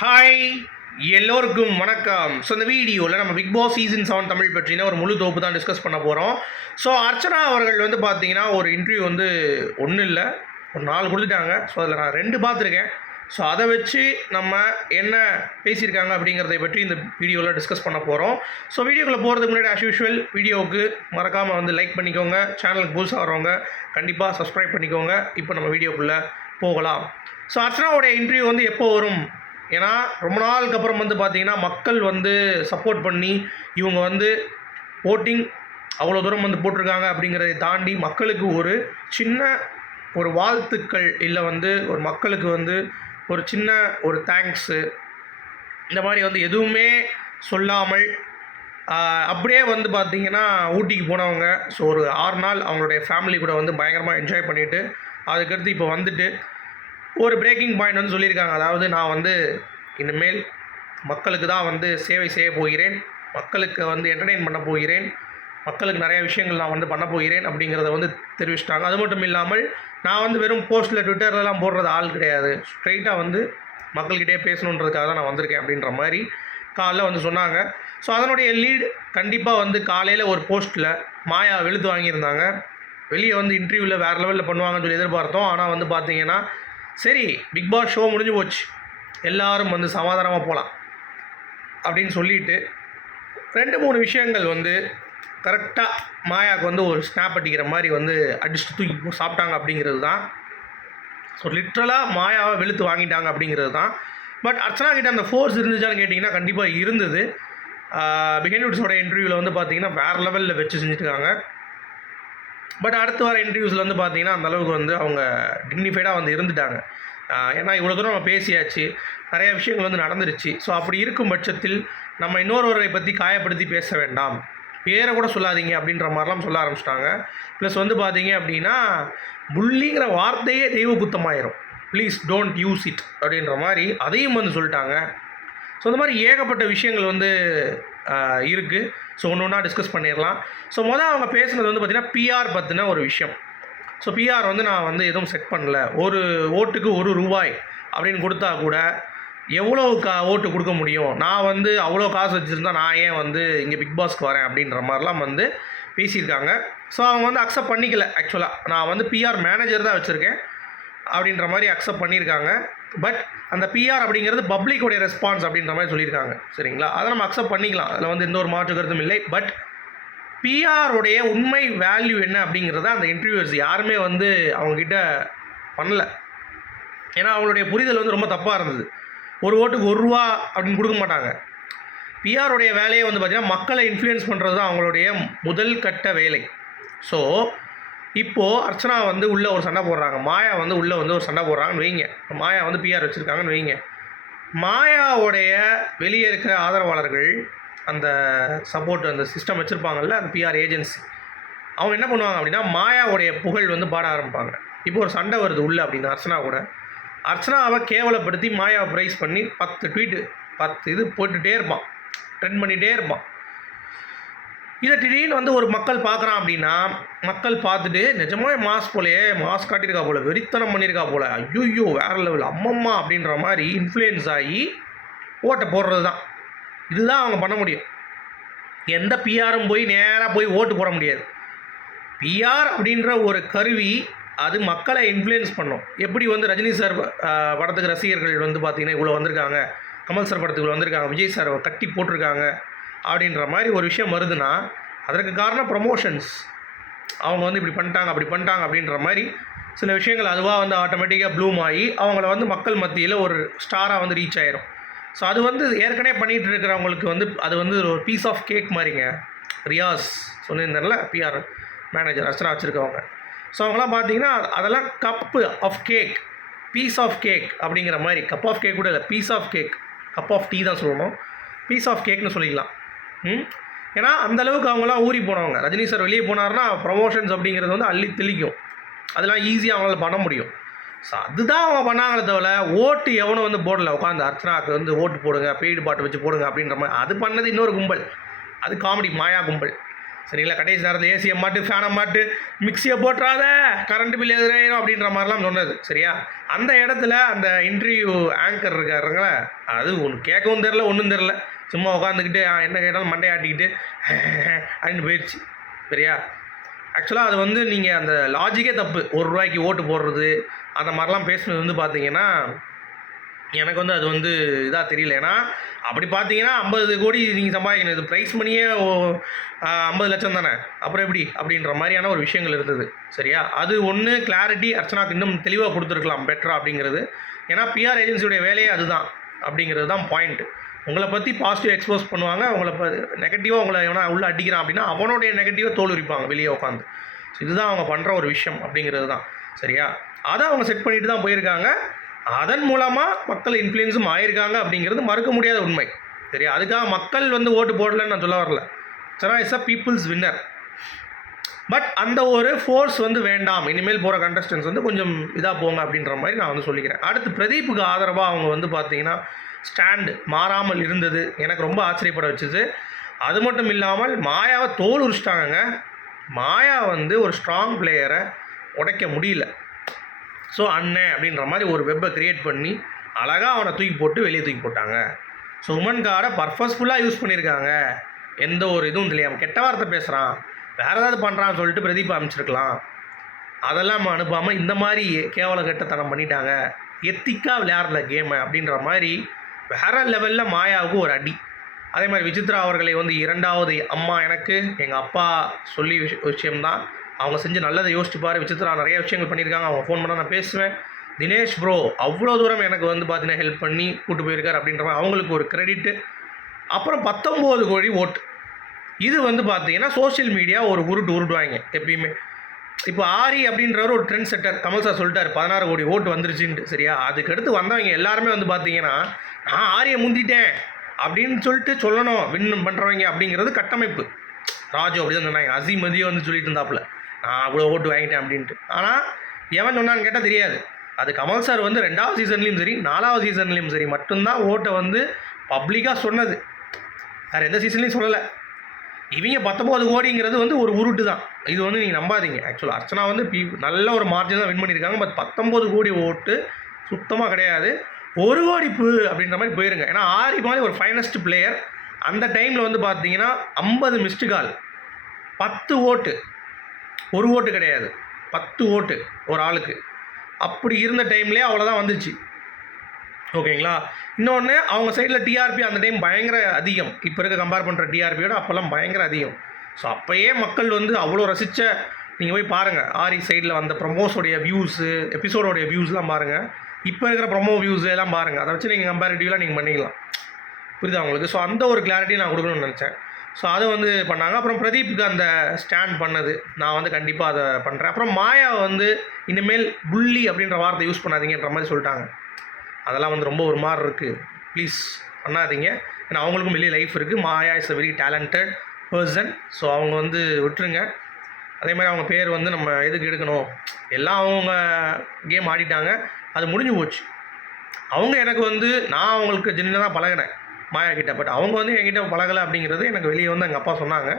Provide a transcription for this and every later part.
Hi எல்லோருக்கும் வணக்கம். So இந்த வீடியோவில் நம்ம Bigg Boss season seven Tamil பற்றின ஒரு முழு தொகுப்பு தான் டிஸ்கஸ் பண்ண போகிறோம் ஸோ அர்ச்சனா அவர்கள் வந்து பார்த்தீங்கன்னா ஒரு இன்டர்வியூ வந்து ஒன்றும் இல்லை ஒரு நாலு கொடுத்துட்டாங்க. ஸோ அதில் நான் ரெண்டு பார்த்துருக்கேன் ஸோ அதை வச்சு நம்ம என்ன பேசியிருக்காங்க அப்படிங்கிறத பற்றி இந்த வீடியோவில் டிஸ்கஸ் பண்ண போகிறோம் ஸோ வீடியோக்குள்ளே போகிறதுக்கு முன்னாடி ஆஸ் யூஷுவல் வீடியோவுக்கு மறக்காமல் வந்து லைக் பண்ணிக்கோங்க. சேனலுக்கு புதுசாக வரவங்க கண்டிப்பாக சப்ஸ்கிரைப் பண்ணிக்கோங்க. இப்போ நம்ம வீடியோக்குள்ளே போகலாம். ஸோ அர்ச்சனாவுடைய இன்டர்வியூ வந்து எப்போ வரும்? ஏன்னா ரொம்ப நாளுக்கு அப்புறம் வந்து பார்த்திங்கன்னா மக்கள் வந்து சப்போர்ட் பண்ணி இவங்க வந்து ஓட்டிங் அவ்வளோ தூரம் வந்து போட்டிருக்காங்க அப்படிங்கிறதை தாண்டி மக்களுக்கு ஒரு சின்ன ஒரு வாழ்த்துக்கள் இல்லை வந்து ஒரு மக்களுக்கு வந்து ஒரு சின்ன ஒரு தேங்க்ஸு இந்த மாதிரி வந்து எதுவுமே சொல்லாமல் அப்படியே வந்து பார்த்தீங்கன்னா ஊட்டிக்கு போனவங்க. ஸோ ஒரு ஆறு நாள் அவங்களுடைய ஃபேமிலி கூட வந்து பயங்கரமாக என்ஜாய் பண்ணிவிட்டு அதுக்கடுத்து இப்போ வந்துட்டு ஒரு பிரேக்கிங் பாயிண்ட் வந்து சொல்லியிருக்காங்க. அதாவது நான் வந்து இனிமேல் மக்களுக்கு தான் வந்து சேவை செய்ய போகிறேன். மக்களுக்கு வந்து என்டர்டெயின் பண்ண போகிறேன். மக்களுக்கு நிறைய விஷயங்கள் நான் வந்து பண்ண போகிறேன் அப்படிங்கிறத வந்து தெரிவிச்சிட்டாங்க. அது மட்டும் இல்லாமல் நான் வந்து வெறும் போஸ்ட்டில் ட்விட்டர்லலாம் போடுறது ஆள் கிடையாது. ஸ்ட்ரெயிட்டாக வந்து மக்கள்கிட்டே பேசணுன்றதுக்காக தான் நான் வந்திருக்கேன் அப்படின்ற மாதிரி காலைல வந்து சொன்னாங்க. ஸோ அதனுடைய லீட் கண்டிப்பாக வந்து காலையில் ஒரு போஸ்ட்டில் மாயா வெளுத்து வாங்கியிருந்தாங்க. வெளியே வந்து இன்டர்வியூவில் வேறு லெவலில் பண்ணுவாங்கன்னு சொல்லி எதிர்பார்த்தோம். ஆனால் வந்து பார்த்தீங்கன்னா சரி பிக் பாஸ் ஷோ முடிஞ்சு போச்சு. எல்லாரும் வந்து சமாதானமாக போகலாம் அப்படின்னு சொல்லிட்டு ரெண்டு மூணு விஷயங்கள் வந்து கரெக்டாக மாயாவுக்கு வந்து ஒரு ஸ்னாப் அடிக்கிற மாதிரி வந்து அடிச்சுட்டு தூக்கி சாப்பிட்டாங்க அப்படிங்கிறது தான். ஸோ லிட்ரலாக மாயாவை வெளுத்து வாங்கிட்டாங்க அப்படிங்கிறது தான். பட் அர்ச்சனா கிட்ட அந்த ஃபோர்ஸ் இருந்துச்சான்னு கேட்டிங்கன்னா கண்டிப்பாக இருந்தது. பிஹைண்ட் இன்டர்வியூவில் வந்து பார்த்தீங்கன்னா வேறு லெவலில் வச்சு செஞ்சுருக்காங்க பட் அடுத்து வர இன்டர்வியூஸில் வந்து பார்த்தீங்கன்னா அந்தளவுக்கு வந்து அவங்க டிக்னிஃபைடாக வந்து இருந்துட்டாங்க. ஏன்னா இவ்வளோ தூரம் நம்ம பேசியாச்சு. நிறைய விஷயங்கள் வந்து நடந்துருச்சு. ஸோ அப்படி இருக்கும் பட்சத்தில் நம்ம இன்னொருவரை பற்றி காயப்படுத்தி பேச வேண்டாம். பேரை கூட சொல்லாதீங்க அப்படின்ற மாதிரிலாம் சொல்ல ஆரம்பிச்சிட்டாங்க. ப்ளஸ் வந்து பார்த்தீங்க அப்படின்னா புள்ளிங்கிற வார்த்தையே தெய்வ குத்தமாயிரும். ப்ளீஸ் டோன்ட் யூஸ் இட் அப்படின்ற மாதிரி அதையும் வந்து சொல்லிட்டாங்க. ஸோ இந்த மாதிரி ஏகப்பட்ட விஷயங்கள் வந்து இருக்குது ஸோ ஒன்று ஒன்றா டிஸ்கஸ் பண்ணிடலாம். ஸோ மொதல் அவங்க பேசுனது வந்து பார்த்திங்கன்னா பிஆர் பற்றின ஒரு விஷயம். ஸோ பிஆர் வந்து நான் வந்து எதுவும் செட் பண்ணல. ஒரு ஓட்டுக்கு ஒரு ரூபாய் அப்படின்னு கொடுத்தா கூட எவ்வளோ கா ஓட்டு கொடுக்க முடியும்? நான் வந்து அவ்வளோ காசு வச்சுருந்தா நான் ஏன் வந்து இங்கே பிக் பாஸ்க்கு வரேன் அப்படின்ற மாதிரிலாம் வந்து பேசியிருக்காங்க. ஸோ அவங்க வந்து அக்செப்ட் பண்ணிக்கல ஆக்சுவலாக நான் வந்து பிஆர் மேனேஜர் தான் வச்சுருக்கேன் அப்படின்ற மாதிரி அக்செப்ட் பண்ணியிருக்காங்க. பட் அந்த பிஆர் அப்படிங்கிறது பப்ளிக்குடைய ரெஸ்பான்ஸ் அப்படின்ற மாதிரி சொல்லியிருக்காங்க. சரிங்களா? அதை நம்ம அக்செப்ட் பண்ணிக்கலாம். அதில் வந்து எந்த ஒரு மாற்று கருத்தும் இல்லை. பட் பிஆருடைய உண்மை வேல்யூ என்ன அப்படிங்கிறத அந்த இன்டர்வியூவர்ஸ் யாருமே வந்து அவங்கக்கிட்ட பண்ணல. ஏன்னா அவங்களுடைய புரிதல் வந்து ரொம்ப தப்பாக இருந்தது. ஒரு ஓட்டுக்கு ஒரு ரூபா அப்படின்னு கொடுக்க மாட்டாங்க. பிஆருடைய வேலையை வந்து பார்த்திங்கன்னா மக்களை இன்ஃப்ளூயன்ஸ் பண்ணுறது தான் அவங்களுடைய முதல் கட்ட வேலை. ஸோ இப்போது அர்ச்சனா வந்து உள்ளே ஒரு சண்டை போடுறாங்க. மாயா வந்து உள்ளே வந்து ஒரு சண்டை போடுறாங்கன்னு வைங்க. மாயா வந்து பிஆர் வச்சுருக்காங்கன்னு வைங்க. மாயாவுடைய வெளியே இருக்கிற ஆதரவாளர்கள் அந்த சப்போர்ட் அந்த சிஸ்டம் வச்சுருப்பாங்கல்ல அந்த பிஆர் ஏஜென்சி அவங்க என்ன பண்ணுவாங்க அப்படின்னா மாயாவுடைய புகழ் வந்து பாட ஆரம்பிப்பாங்க. இப்போ ஒரு சண்டை வருது உள்ளே அப்படின்னு அர்ச்சனா கூட. அர்ச்சனாவை கேவலப்படுத்தி மாயாவை ப்ரைஸ் பண்ணி பத்து ட்வீட்டு பத்து இது போட்டுகிட்டே இருப்பான். ட்ரெண்ட் பண்ணிகிட்டே இருப்பான். இதை திடீர்னு வந்து ஒரு மக்கள் பார்க்குறான் அப்படின்னா மக்கள் பார்த்துட்டு நிஜமாவே மாஸ் போலயே மாஸ் காட்டியிருக்கா போல வெறித்தனம் பண்ணியிருக்கா போல ஐயோ வேறு லெவல் அம்மம்மா அப்படின்ற மாதிரி இன்ஃப்ளூயன்ஸ் ஆகி ஓட்டை போடுறது தான் இதுதான் அவங்க பண்ண முடியும். எந்த பிஆரும் போய் நேராக போய் ஓட்டு போட முடியாது. பிஆர் அப்படின்ற ஒரு கருவி அது மக்களை இன்ஃப்ளூயன்ஸ் பண்ணும். எப்படி வந்து ரஜினி சார் படத்துக்கு ரசிகர்கள் வந்து பார்த்தீங்கன்னா இவ்வளோ வந்திருக்காங்க. கமல் சார் படத்துக்கு இவ்வளோ வந்திருக்காங்க. விஜய் சார் கட்டி போட்டிருக்காங்க. அப்படின்ற மாதிரி ஒரு விஷயம் வருதுன்னா அதற்கு காரணம் ப்ரொமோஷன்ஸ் அவங்க வந்து இப்படி பண்ணிட்டாங்க அப்படி பண்ணிட்டாங்க அப்படின்ற மாதிரி சில விஷயங்கள் அதுவாக வந்து ஆட்டோமேட்டிக்காக ப்ளூம் ஆகி அவங்கள வந்து மக்கள் மத்தியில் ஒரு ஸ்டாராக வந்து ரீச் ஆயிரும். ஸோ அது வந்து ஏற்கனவே பண்ணிகிட்டு இருக்கிறவங்களுக்கு வந்து அது வந்து ஒரு பீஸ் ஆஃப் கேக் மாதிரிங்க. ரியாஸ் சொல்லியிருந்தார்ல பிஆர் மேனேஜர் அர்ச்சனா வச்சுருக்கவங்க. ஸோ அவங்களாம் பார்த்தீங்கன்னா அதெல்லாம் cup of cake piece of cake அப்படிங்கிற மாதிரி கப் ஆஃப் கேக் கூட இல்லை piece of cake cup of tea தான் சொல்லணும். பீஸ் ஆஃப் கேக்னு சொல்லிக்கலாம். ஏன்னா அந்தளவுக்கு அவங்களாம் ஊறி போனவங்க. ரஜினி சார் வெளியே போனார்னா ப்ரமோஷன்ஸ் அப்படிங்கிறது வந்து அள்ளி தெளிக்கும். அதெல்லாம் ஈஸியாக அவங்களால பண்ண முடியும். ஸோ அதுதான் அவங்க பண்ணாங்களே தவிர ஓட்டு எவனும் வந்து போடல. உட்காந்து அர்ச்சனாவுக்கு வந்து ஓட்டு போடுங்க பெய்டு பாட்டு வச்சு போடுங்க அப்படின்ற மாதிரி. அது பண்ணது இன்னொரு கும்பல். அது காமெடி மாயா கும்பல். சரிங்களா கடைசி நேரத்தில் ஏசியை மாட்டு ஃபேனை மாட்டு மிக்சியை போட்டுறாத கரண்ட் பில் எதிராயிரும் அப்படின்ற மாதிரிலாம் சொன்னது. சரியா? அந்த இடத்துல அந்த இன்டர்வியூ ஆங்கர் இருக்காருங்களே அது ஒன்று கேட்கவும் தெரில ஒன்றும் தெரில சும்மா உட்காந்துக்கிட்டு என்ன கேட்டாலும் மண்டையை ஆட்டிக்கிட்டு அப்படின்னு போயிடுச்சு சரியா? ஆக்சுவலாக அது வந்து நீங்கள் அந்த லாஜிக்கே தப்பு. ஒரு ரூபாய்க்கு ஓட்டு போடுறது அந்த மாதிரிலாம் பேசுனது வந்து பார்த்தீங்கன்னா எனக்கு வந்து அது வந்து இதாக தெரியல. ஏன்னா அப்படி பார்த்தீங்கன்னா ஐம்பது கோடி நீங்கள் சம்பாதிக்கணும். இது ப்ரைஸ் மணியே ஐம்பது லட்சம் தானே? அப்புறம் எப்படி? அப்படின்ற மாதிரியான ஒரு விஷயங்கள் இருந்தது. சரியா? அது ஒன்று கிளாரிட்டி அர்ச்சனாக்கு இன்னும் தெளிவாக கொடுத்துருக்கலாம் பெட்டரா அப்படிங்கிறது. ஏன்னா பிஆர் ஏஜென்சியோடைய வேலையே அதுதான். அப்படிங்கிறது தான் பாயிண்ட் உங்களை பற்றி பாசிட்டிவ் எக்ஸ்போஸ் பண்ணுவாங்க உங்களை ப நெகட்டிவாக உங்களை எவனா உள்ளே அடிக்கிறான் அப்படின்னா அவனுடைய நெகட்டிவாக தோலுரிப்பாங்க வெளியே உட்காந்து ஸோ இதுதான் அவங்க பண்ணுற ஒரு விஷயம் அப்படிங்கிறது தான். சரியா? அதை அவங்க செட் பண்ணிட்டு தான் போயிருக்காங்க. அதன் மூலமாக மக்கள் இன்ஃப்ளூயன்ஸும் ஆயிருக்காங்க அப்படிங்கிறது மறுக்க முடியாத உண்மை. சரியா? அதுக்காக மக்கள் வந்து ஓட்டு போடலன்னு நான் சொல்ல வரல. Sara is a peoples winner but அந்த ஒரு ஃபோர்ஸ் வந்து வேண்டாம். இனிமேல் போகிற கண்டஸ்டன்ஸ் வந்து கொஞ்சம் இதாக போங்க அப்படின்ற மாதிரி நான் வந்து சொல்லிக்கிறேன். அடுத்து பிரதீப்புக்கு ஆதரவாக அவங்க வந்து பார்த்தீங்கன்னா ஸ்டாண்டு மாறாமல் இருந்தது. எனக்கு ரொம்ப ஆச்சரியப்பட வச்சுது. அது மட்டும் இல்லாமல் மாயாவை தோல் உரிச்சிட்டாங்க மாயா வந்து ஒரு ஸ்ட்ராங் பிளேயரை உடைக்க முடியல. ஸோ அண்ணன் அப்படின்ற மாதிரி ஒரு வெப்பை க்ரியேட் பண்ணி அழகாக அவனை தூக்கி போட்டு வெளியே தூக்கி போட்டாங்க. ஸோ உமன் கார்டை பர்பஸ்ஃபுல்லாக யூஸ் பண்ணியிருக்காங்க எந்த ஒரு இதுவும் தெரியாமல் கெட்ட வார்த்தை பேசுகிறான் வேறு ஏதாவது பண்ணுறான்னு சொல்லிட்டு பிரதீப் அனுப்பிச்சிருக்கலாம். அதெல்லாம் நம்ம அனுப்பாமல் இந்த மாதிரி கேவல கெட்டத்தனம் பண்ணிட்டாங்க. எத்திக்காக விளையாடல கேமை அப்படின்ற மாதிரி வேற லெவலில் மாயாவுக்கு ஒரு அடி. அதே மாதிரி விசித்ரா அவர்களை வந்து இரண்டாவது அம்மா எனக்கு எங்கள் அப்பா சொல்லி விஷ விஷயம்தான். அவங்க செஞ்சு நல்லதை யோசிச்சு பாரு. விசித்ரா நிறைய விஷயங்கள் பண்ணியிருக்காங்க. அவங்க ஃபோன் பண்ணால் நான் பேசுவேன். தினேஷ் ப்ரோ அவ்வளோ தூரம் எனக்கு வந்து பார்த்தீங்கன்னா ஹெல்ப் பண்ணி கூட்டு போயிருக்காரு அப்படின்ற மாதிரி அவங்களுக்கு ஒரு கிரெடிட்டு அப்புறம் பத்தொம்போது கோடி ஓட்டு இது வந்து பார்த்தீங்கன்னா சோஷியல் மீடியா ஒரு உருட்டு உருட்டுவாங்க எப்பயுமே. இப்போ ஆரி அப்படின்றவர் ஒரு ட்ரெண்ட் செட்டர் கமல் சார் சொல்லிட்டார் பதினாறு கோடி ஓட்டு வந்துருச்சுன்ட்டு. சரியா? அதுக்கடுத்து வந்தவங்க எல்லாருமே வந்து பார்த்தீங்கன்னா நான் ஆரியை முந்திட்டேன் அப்படின்னு சொல்லிட்டு சொல்லணும் வின் பண்ணுறவங்க அப்படிங்கிறது கட்டமைப்பு. ராஜு அப்படி தான் சொன்னாங்க அசீம் மதியம் வந்து சொல்லிட்டு இருந்தாப்புல. நான் அவ்வளோ ஓட்டு வாங்கிட்டேன் அப்படின்ட்டு. ஆனால் எவன் சொன்னான்னு கேட்டால் தெரியாது. அது கமல் சார் வந்து ரெண்டாவது சீசன்லேயும் சரி நாலாவது சீசன்லேயும் சரி மட்டும்தான் ஓட்டை வந்து பப்ளிக்காக சொன்னது. வேறு எந்த சீசன்லேயும் சொல்லலை. இவங்க பத்தொம்போது கோடிங்கிறது வந்து ஒரு உருட்டு தான். இது வந்து நீங்கள் நம்பாதீங்க. ஆக்சுவலாக அர்ச்சனா வந்து பி நல்ல ஒரு மார்ஜின் தான் வின் பண்ணியிருக்காங்க. பட் பத்தொம்போது கோடி ஓட்டு சுத்தமாக கிடையாது. ஒரு கோடி பு அப்படின்ற மாதிரி போயிருங்க. ஏன்னா ஆரி மாதிரி ஒரு ஃபைனஸ்ட் பிளேயர் அந்த டைமில் வந்து பார்த்தீங்கன்னா ஐம்பது மிஸ்டு கால் பத்து ஓட்டு. ஒரு ஓட்டு கிடையாது. பத்து ஓட்டு ஒரு ஆளுக்கு. அப்படி இருந்த டைம்லேயே அவ்வளோதான் வந்துச்சு. ஓகேங்களா? இன்னொன்று அவங்க சைடில் டிஆர்பி அந்த டைம் பயங்கர அதிகம். இப்போ இருக்க கம்பேர் பண்ணுற டிஆர்பியோட அப்போல்லாம் பயங்கர அதிகம். ஸோ அப்போயே மக்கள் வந்து அவ்வளோ ரசித்த நீங்கள் போய் பாருங்கள் ஆரி சைடில் வந்த ப்ரொமோஸோடைய வியூஸு எபிசோடோடைய வியூஸ்லாம் பாருங்கள் இப்போ இருக்கிற ப்ரொமோ வியூஸ் எல்லாம் பாருங்கள் அதை வச்சு நீங்கள் கம்பேரிட்டிவ்லாம் நீங்கள் பண்ணிக்கலாம். புரியுதா உங்களுக்கு? ஸோ அந்த ஒரு கிளாரிட்டி நான் கொடுக்கணும்னு நினச்சேன். ஸோ அதை வந்து பண்ணாங்க. அப்புறம் பிரதீப்க்கு அந்த ஸ்டாண்ட் பண்ணது. நான் வந்து கண்டிப்பாக அதை பண்ணுறேன் அப்புறம் மாயா வந்து இனிமேல் புள்ளி அப்படின்ற வார்த்தை யூஸ் பண்ணாதீங்கன்ற மாதிரி சொல்லிட்டாங்க. அதெல்லாம் வந்து ரொம்ப ஒரு மாதிரி இருக்குது ப்ளீஸ் பண்ணாதீங்க. ஏன்னா அவங்களுக்கும் வெளியே லைஃப் இருக்குது Maya is a very talented person so அவங்க வந்து விட்டுருங்க. அதே மாதிரி அவங்க பேர் வந்து நம்ம எதுக்கு எடுக்கணும்? எல்லாம் அவங்க கேம் ஆடிட்டாங்க. அது முடிஞ்சு போச்சு. அவங்க எனக்கு வந்து நான் அவங்களுக்கு ஜென்னில் தான் பழகினேன். மாயா கிட்ட. பட் அவங்க வந்து என்கிட்ட பழகலை அப்படிங்கிறது எனக்கு வெளியே வந்து எங்கள் அப்பா சொன்னாங்க.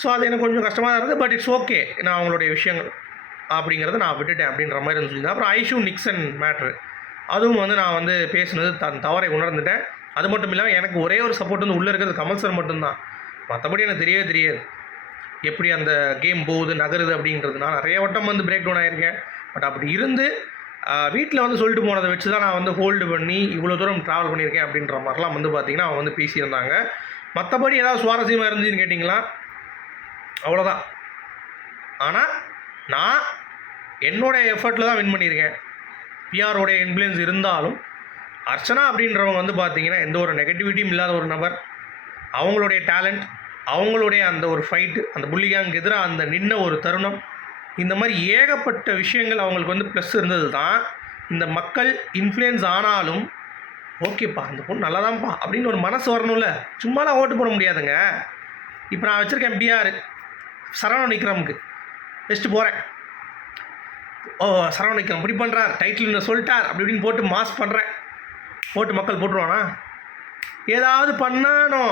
ஸோ அது எனக்கு கொஞ்சம் கஷ்டமாக தான் இருந்தது. பட் இட்ஸ் ஓகே நான் அவங்களுடைய விஷயங்கள் அப்படிங்கிறத நான் விட்டுட்டேன் அப்படின்ற மாதிரி இருந்துச்சு. அப்புறம் ஐஷு நிக்சன் மேட்ரு அதுவும் வந்து நான் வந்து பேசுனது தன் தவறை உணர்ந்துட்டேன். அது மட்டும் இல்லாமல் எனக்கு ஒரே ஒரு சப்போர்ட் வந்து உள்ளே இருக்கிறது கமல் சார் மட்டும்தான். மற்றபடி எனக்கு தெரியவே தெரியாது. எப்படி அந்த கேம் போகுது நகருது அப்படின்றது நான் நிறைய வட்டம் வந்து பிரேக் டவுன் ஆகியிருக்கேன் பட் அப்படி இருந்து வீட்டில் வந்து சொல்லிட்டு போனதை வச்சு தான் நான் வந்து ஹோல்டு பண்ணி இவ்வளோ தூரம் ட்ராவல் பண்ணியிருக்கேன் அப்படின்ற மாதிரிலாம் வந்து பார்த்திங்கன்னா அவங்க வந்து பேசியிருந்தாங்க. மற்றபடி ஏதாவது சுவாரஸ்யமாக இருந்துச்சுன்னு கேட்டிங்களா? அவ்வளோதான் ஆனால் நான் என்னோட எஃபர்ட்டில் தான் வின் பண்ணியிருக்கேன். பிஆருடைய இன்ஃப்ளூயன்ஸ் இருந்தாலும் அர்ச்சனா அப்படின்றவங்க வந்து பார்த்தீங்கன்னா எந்த ஒரு நெகட்டிவிட்டியும் இல்லாத ஒரு நபர். அவங்களுடைய டேலண்ட் அவங்களுடைய அந்த ஒரு ஃபைட்டு அந்த புள்ளிகாங்க எதிராக அந்த நின்ன ஒரு தருணம் இந்த மாதிரி ஏகப்பட்ட விஷயங்கள் அவங்களுக்கு வந்து ப்ளஸ் இருந்தது தான் இந்த மக்கள் இன்ஃப்ளூயன்ஸ் ஆனாலும் ஓகேப்பா அந்த பொண்ணு நல்லாதான்ப்பா அப்படின்னு ஒரு மனசு வரணும்ல. சும்மாலாம் ஓட்டு போட முடியாதுங்க. இப்போ நான் வச்சுருக்கேன் பிஆர் சரவணன் நிக்ரமுக்கு பெஸ்ட்டு போகிறேன் ஓ சரவண இப்படி பண்ணுறார் டைட்டில் சொல்லிட்டார் அப்படி இப்படின்னு போட்டு மாஸ் பண்ணுறேன் போட்டு மக்கள் போட்டுருவானா? ஏதாவது பண்ணானோ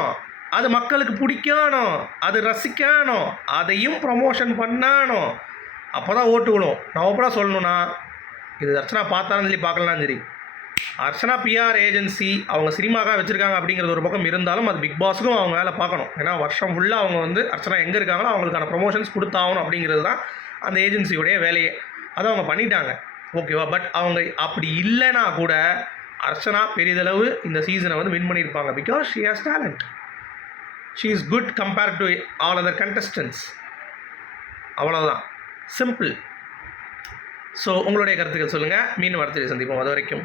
அது மக்களுக்கு பிடிக்கணும். அது ரசிக்கானோ அதையும் ப்ரமோஷன் பண்ணணும். அப்போ தான் ஓட்டு விழும். நான் ஓப்பனாக சொல்லணும்னா இது அர்ச்சனா பார்த்தாலும் சொல்லி பார்க்கலாம் சரி. அர்ச்சனா பிஆர் ஏஜென்சி அவங்க சினிமாக்காக வச்சுருக்காங்க அப்படிங்கிறது ஒரு பக்கம் இருந்தாலும் அது பிக் பாஸுக்கும் அவங்க வேலை பார்க்கணும். ஏன்னா வருஷம் ஃபுல்லாக அவங்க வந்து அர்ச்சனா எங்கே இருக்காங்களோ அவங்களுக்கான ப்ரொமோஷன்ஸ் கொடுத்தாகணும் அப்படிங்கிறது தான் அந்த ஏஜென்சியுடைய வேலையை. அதை அவங்க பண்ணிட்டாங்க. ஓகேவா பட் அவங்க அப்படி இல்லைனா கூட அர்ச்சனா பெரிதளவு இந்த சீசனை வந்து வின் பண்ணியிருப்பாங்க. Because she has talent she is good compare to all other contestants அவ்வளோதான் சிம்பிள் ஸோ உங்களுடைய கருத்துக்கள் சொல்லுங்கள் மீன் வார்த்தையை சந்திப்போம். அது வரைக்கும்.